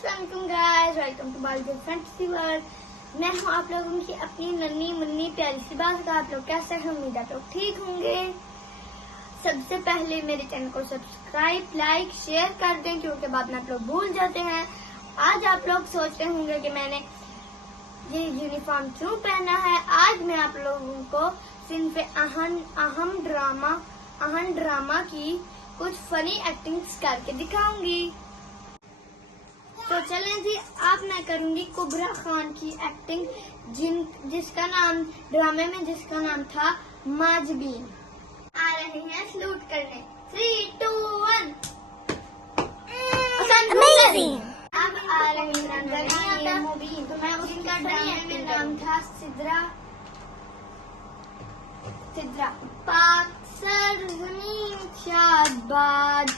अस्सलाम guys, welcome to बाल fantasy world. मैं हूँ आप लोगों की अपनी नन्ही मुन्नी प्यारी सी बात का। आप लोग कैसे हैं? उम्मीद आप लोग ठीक होंगे। सबसे पहले मेरे चैनल को सब्सक्राइब, लाइक, शेयर कर दें, क्योंकि बाद में आप लोग भूल जाते हैं। आज आप लोग सोच रहे होंगे कि मैंने ये यूनिफॉर्म क्यों पहना है। आज मैं आप लोगों को सिर्फ अहम ड्रामा की कुछ फनी एक्टिंग्स करके दिखाऊंगी। तो चलें जी, अब मैं करूंगी कुबरा खान की एक्टिंग, जिसका नाम ड्रामे में जिसका नाम था माजबीन। आ रहे हैं सलूट करने। 3, 2, 1। अब आ रही है मुबीन, जिनका ड्रामे में नाम था सिद्रा। पाक सरजमीन शादाबाद,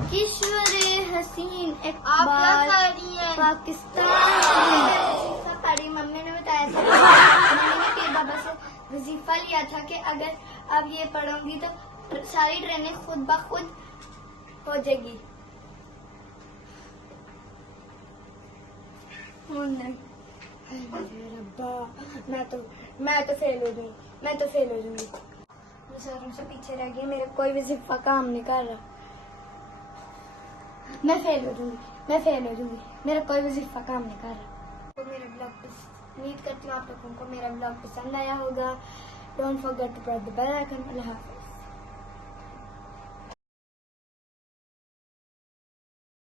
किश्वरे हसीन इकबाल, पाकिस्तान। पढ़ी मम्मी ने बताया था, मैंने पीर बाबा से वजीफा लिया था कि अगर अब ये पढ़ूंगी तो सारी ट्रेनें खुद ब खुद हो जाएगी। मैं तो फेल हो जाऊंगी। मैं सरों से पीछे रह गई, मेरा कोई वजीफा काम नहीं कर रहा। मैं फेल हो जाऊंगी, मेरा कोई वजीफा काम नहीं कर रहा। तो मेरा ब्लॉग उम्मीद करती हूँ आप लोगों को मेरा ब्लॉग पसंद आया होगा। Don't forget to press the bell icon. अल्लाह हाफ़िज़।